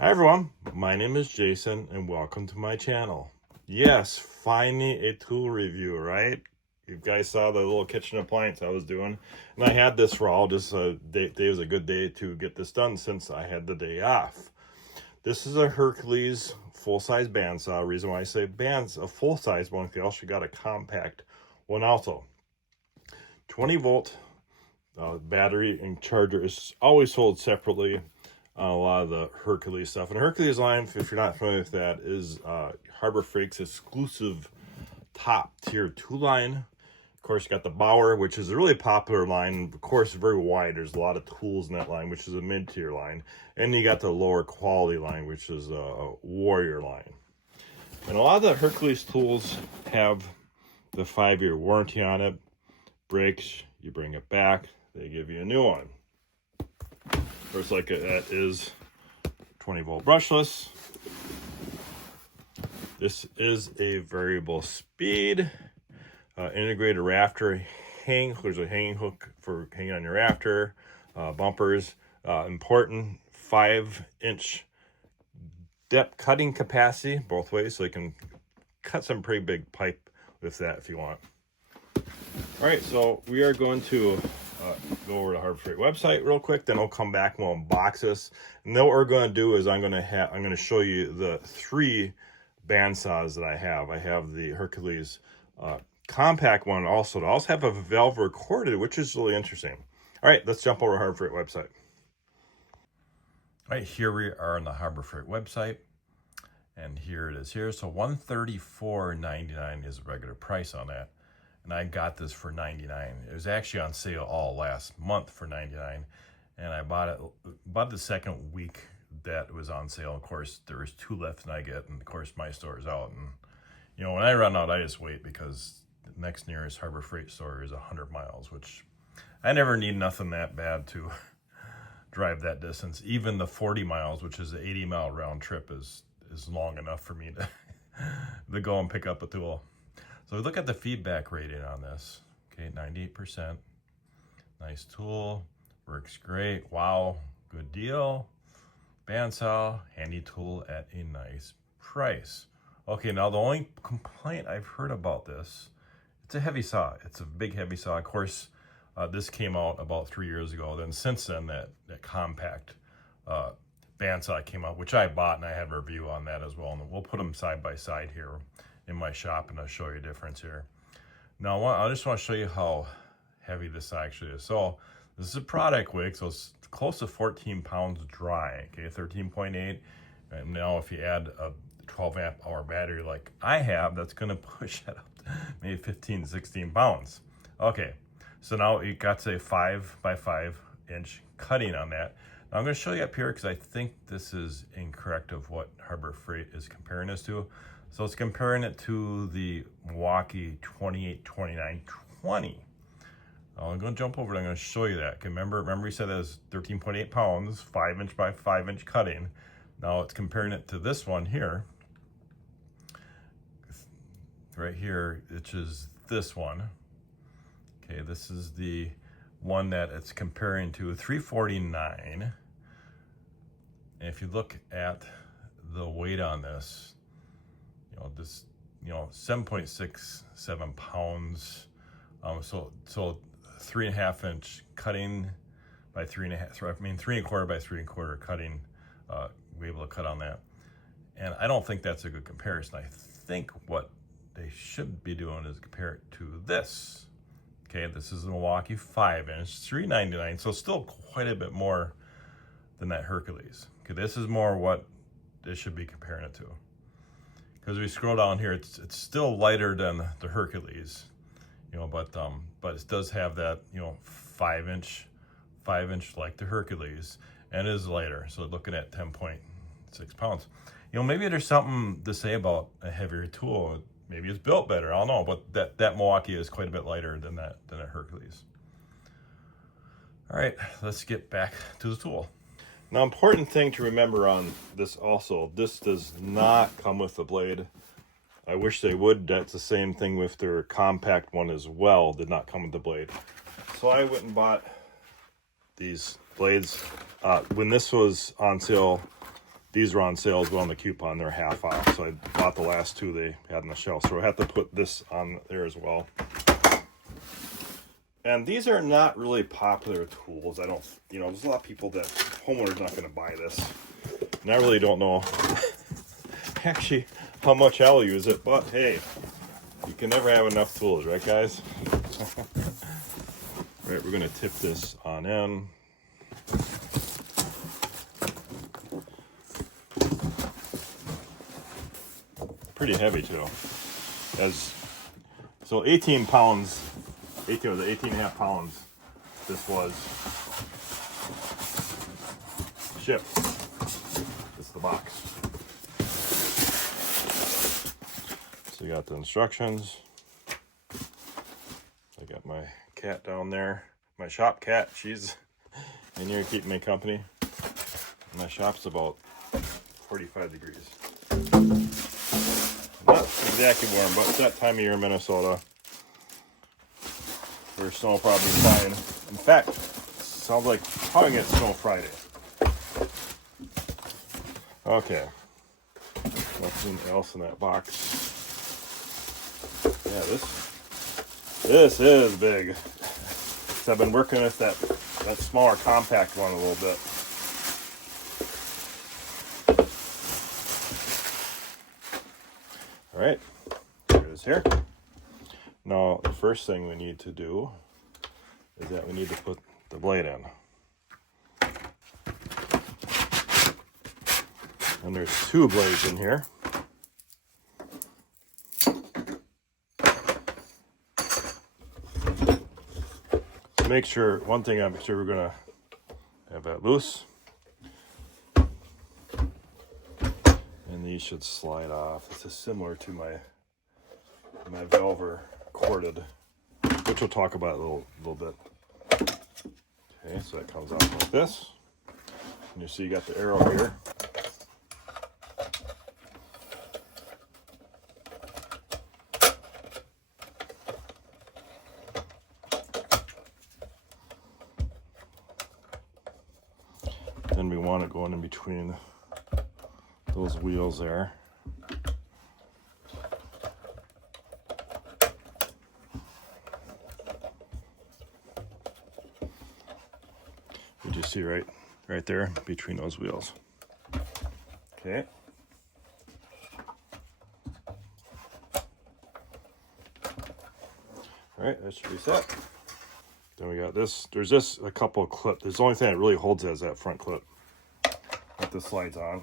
Hi everyone, my name is Jason and welcome to my channel. Yes, finally a tool review, right? You guys saw the little kitchen appliance I was doing, and I had this raw. Just today was a good day to get this done since I had the day off. This is a Hercules full-size bandsaw. Reason why I say a full-size one, they also got a compact one also. 20-volt battery and charger is always sold separately. A lot of the Hercules stuff. And Hercules line, if you're not familiar with that, is Harbor Freight's exclusive top tier tool line. Of course, you got the Bauer, which is a really popular line. Of course, very wide. There's a lot of tools in that line, which is a mid-tier line. And you got the lower quality line, which is a Warrior line. And a lot of the Hercules tools have the 5-year warranty on it. Breaks, you bring it back, they give you a new one. First, like that is 20V Brushless. This is a variable speed, integrated rafter hang. There's a hanging hook for hanging on your rafter, bumpers. Important 5-inch depth cutting capacity both ways, so you can cut some pretty big pipe with that if you want. All right, so we are going to go over to Harbor Freight website real quick, then I'll come back and we'll unbox this. And then what we're going to do is I'm going to show you the 3 bandsaws that I have. I have the Hercules compact one also. I also have a valve recorded, which is really interesting. All right, let's jump over to Harbor Freight website. All right, here we are on the Harbor Freight website, and here it is here. So $134.99 is the regular price on that. And I got this for $99. It was actually on sale all last month for $99, and I bought it the second week that it was on sale. Of course, there was 2 left and I get, and of course my store is out. And you know, when I run out, I just wait, because the next nearest Harbor Freight store is 100 miles, which I never need nothing that bad to drive that distance. Even the 40 miles, which is an 80-mile round trip, is long enough for me to go and pick up a tool. So we look at the feedback rating on this. Okay, 98%. Nice tool, works great. Wow, good deal. Bandsaw, handy tool at a nice price. Okay, now the only complaint I've heard about this, it's a heavy saw. It's a big heavy saw. Of course, this came out about 3 years ago. Then since then, that compact bandsaw came out, which I bought, and I had a review on that as well. And we'll put them side by side here in my shop, and I'll show you a difference here. Now, I just want to show you how heavy this actually is. So this is a product weight, so it's close to 14 pounds dry, okay, 13.8. And now if you add a 12 amp hour battery like I have, that's going to push that up to maybe 15, 16 pounds. Okay, so now you got, say, 5 by 5 inch cutting on that. Now I'm going to show you up here, because I think this is incorrect of what Harbor Freight is comparing this to. So it's comparing it to the Milwaukee 282920. I'm going to jump over it. I'm going to show you that. Okay, remember we said that was 13.8 pounds, 5-inch by 5-inch cutting. Now it's comparing it to this one here. Right here, which is this one. Okay, this is the one that it's comparing to, 349. And if you look at the weight on this, this 7.67 pounds. So 3.5-inch cutting by 3.5. I mean 3.25 by 3.25 cutting. We're able to cut on that, and I don't think that's a good comparison. I think what they should be doing is compare it to this. Okay, this is a Milwaukee 5-inch, $399. So still quite a bit more than that Hercules. Okay, this is more what they should be comparing it to. Because we scroll down here, it's still lighter than the Hercules, but it does have that 5-inch like the Hercules, and it is lighter. So looking at 10.6 pounds, maybe there's something to say about a heavier tool. Maybe it's built better. I don't know, but that Milwaukee is quite a bit lighter than a Hercules. All right, let's get back to the tool. Now, important thing to remember on this also, this does not come with the blade. I wish they would. That's the same thing with their compact one as well, did not come with the blade. So I went and bought these blades. When this was on sale these were on sale as well on the coupon. They're half off, so I bought the last two they had on the shelf. So I have to put this on there as well. And these are not really popular tools. I don't, you know, there's a lot of people that, homeowners not going to buy this. And I really don't know actually how much I'll use it, but hey, you can never have enough tools, right guys? Right, we're going to tip this on in. Pretty heavy too. So 18 pounds, 18 was 18.5 pounds. This was shipped. This is the box. So you got the instructions. I got my cat down there, my shop cat. She's in here keeping me company. My shop's about 45 degrees. Not exactly warm, but it's that time of year in Minnesota where snow will probably be flying. In fact, sounds like probably get snow Friday. Okay. Nothing else in that box. Yeah, this is big. So I've been working with that smaller compact one a little bit. All right, here it is here. Now, the first thing we need to do is that we need to put the blade in. And there's two blades in here. Make sure, one thing I'm sure we're gonna have that loose. And these should slide off. This is similar to my Velver corded, which we'll talk about a little bit. Okay, so that comes off like this. And you see you got the arrow here. Then we want it going in between those wheels there. You just see right there between those wheels. Okay. All right, that should be set. Then we got this. There's just a couple of clips. The only thing that really holds it is that front clip that this slides on.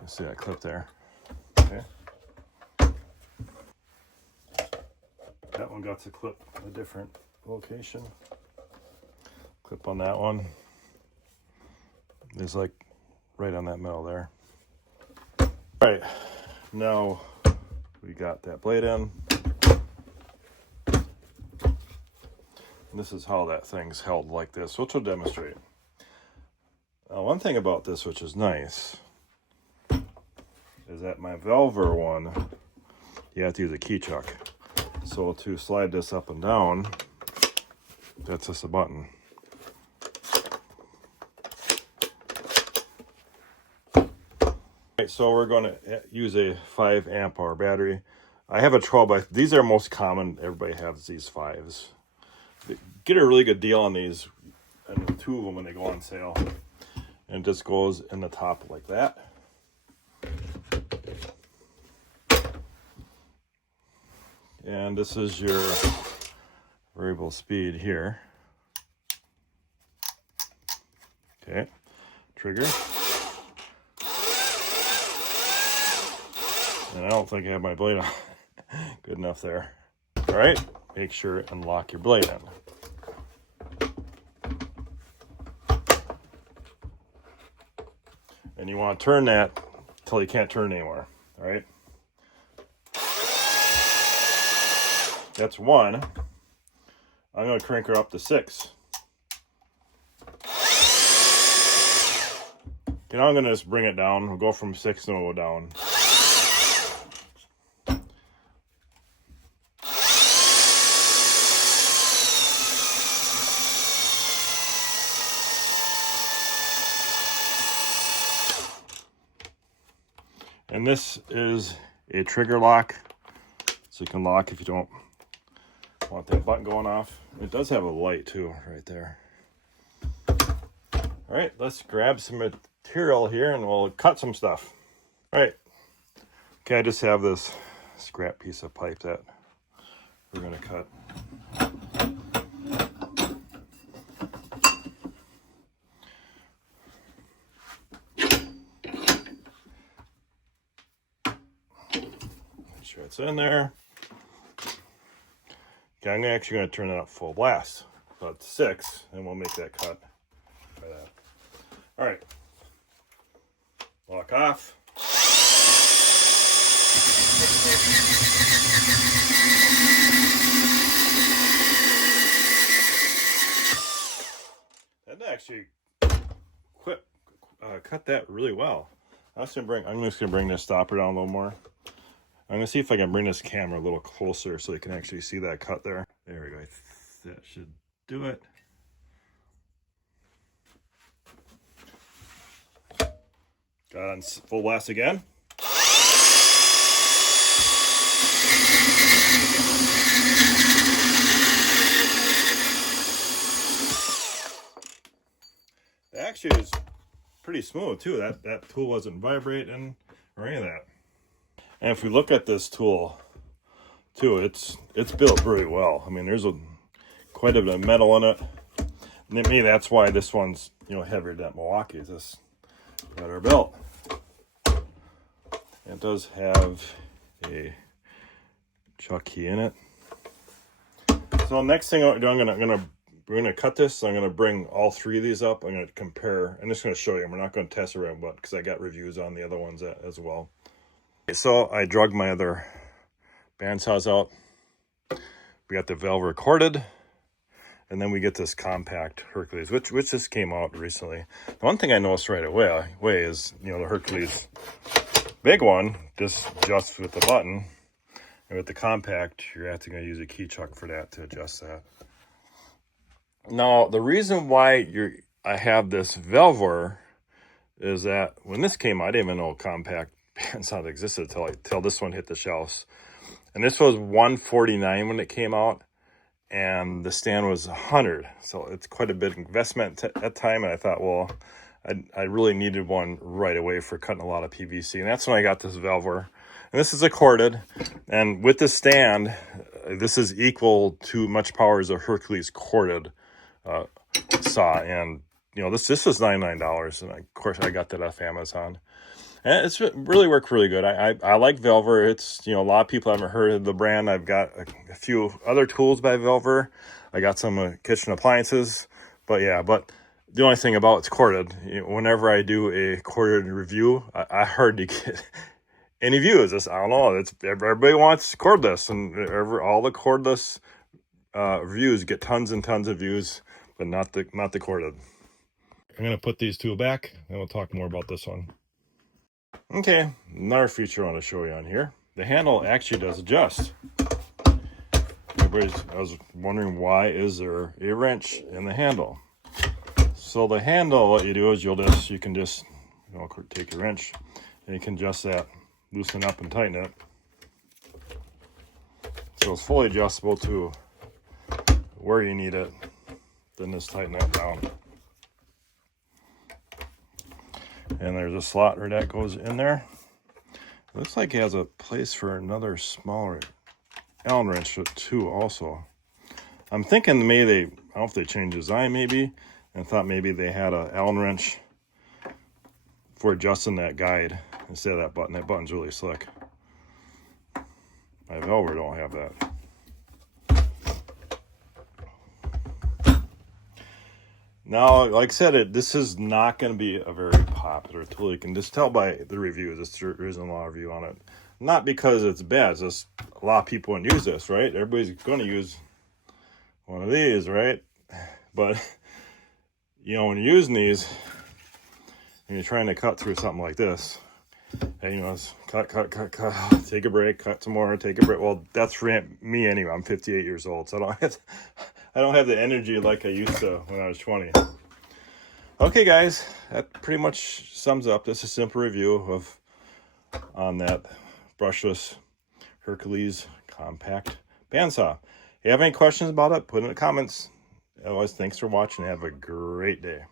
You see that clip there. Okay. That one got to clip a different location. Clip on that one. It's like right on that metal there. All right, now we got that blade in. And this is how that thing's held like this, which we'll demonstrate. One thing about this, which is nice, is that my Velver one, you have to use a key chuck. So to slide this up and down, that's just a button. Right, so we're going to use a 5 amp hour battery. I have a 12 these are most common. Everybody has these 5s. Get a really good deal on these, and 2 of them when they go on sale. And it just goes in the top like that. And this is your variable speed here. Okay, trigger. And I don't think I have my blade on good enough there. All right, make sure and lock your blade in. And you want to turn that until you can't turn anymore, all right? That's 1. I'm going to crank her up to 6. Okay, now I'm going to just bring it down. We'll go from 6 and we'll go down. And this is a trigger lock, so you can lock if you don't want that button going off. It does have a light too, right there. All right, let's grab some material here and we'll cut some stuff. All right, okay, I just have this scrap piece of pipe that we're gonna cut. Make sure it's in there. Okay, I'm actually gonna turn it up full blast, about 6, and we'll make that cut. Try that. All right, lock off. That actually cut that really well. I'm just gonna bring this stopper down a little more. I'm gonna see if I can bring this camera a little closer so you can actually see that cut there. There we go. That should do it. Got on full blast again. It actually is pretty smooth too. That tool wasn't vibrating or any of that. And if we look at this tool too, it's built really well. I mean, there's quite a bit of metal in it. And maybe that's why this one's, you know, heavier than Milwaukee's. This better built. It does have a chuck key in it. So next thing we're gonna cut this. So I'm gonna bring all 3 of these up. I'm gonna compare. I'm just gonna show you. We're not gonna test around, but because I got reviews on the other ones as well. Okay, so I drug my other bandsaws out. We got the Velver corded, and then we get this compact Hercules, which just came out recently. The one thing I noticed right away is, you know, the Hercules big one just adjusts with the button, and with the compact, you're actually going to use a key chuck for that to adjust that. Now, the reason why I have this Velver is that when this came out, I didn't even know compact bandsaw existed till this one hit the shelves. And this was $149 when it came out, and the stand was $100. So it's quite a bit of investment at that time, and I thought, well, I really needed one right away for cutting a lot of PVC, and that's when I got this Velver. And this is a corded, and with the stand, this is equal to much power as a Hercules corded saw. And you know, this was $99, and of course I got that off Amazon. And it's really worked really good. I like Velver. It's, you know, a lot of people haven't heard of the brand. I've got a few other tools by Velver. I got some kitchen appliances, but yeah, the only thing about it's corded. You know, whenever I do a corded review, I hardly get any views. I don't know. Everybody wants cordless, and all the cordless reviews get tons and tons of views, but not the corded. I'm gonna put these 2 back, and we'll talk more about this one. Okay, another feature I want to show you on here. The handle actually does adjust. I was wondering, why is there a wrench in the handle? So the handle, what you do is you can just, you know, take your wrench and you can adjust that, loosen up and tighten it. So it's fully adjustable to where you need it. Then just tighten that down. And there's a slot where that goes in there. It looks like it has a place for another smaller Allen wrench too also. I'm thinking maybe I don't know if they changed design maybe, and thought maybe they had a Allen wrench for adjusting that guide instead of that button. That button's really slick. My Velver don't have that. Now, like I said, this is not going to be a very popular tool. You can just tell by the reviews. There isn't a lot of review on it. Not because it's bad. It's just a lot of people wouldn't use this, right? Everybody's going to use one of these, right? But, you know, when you're using these and you're trying to cut through something like this, and, you know, it's cut, take a break, cut some more, take a break. Well, that's for me anyway. I'm 58 years old, so I don't have the energy like I used to when I was 20. Okay, guys, that pretty much sums up. This is a simple review of on that brushless Hercules compact bandsaw. If you have any questions about it, put in the comments. Otherwise, thanks for watching. Have a great day.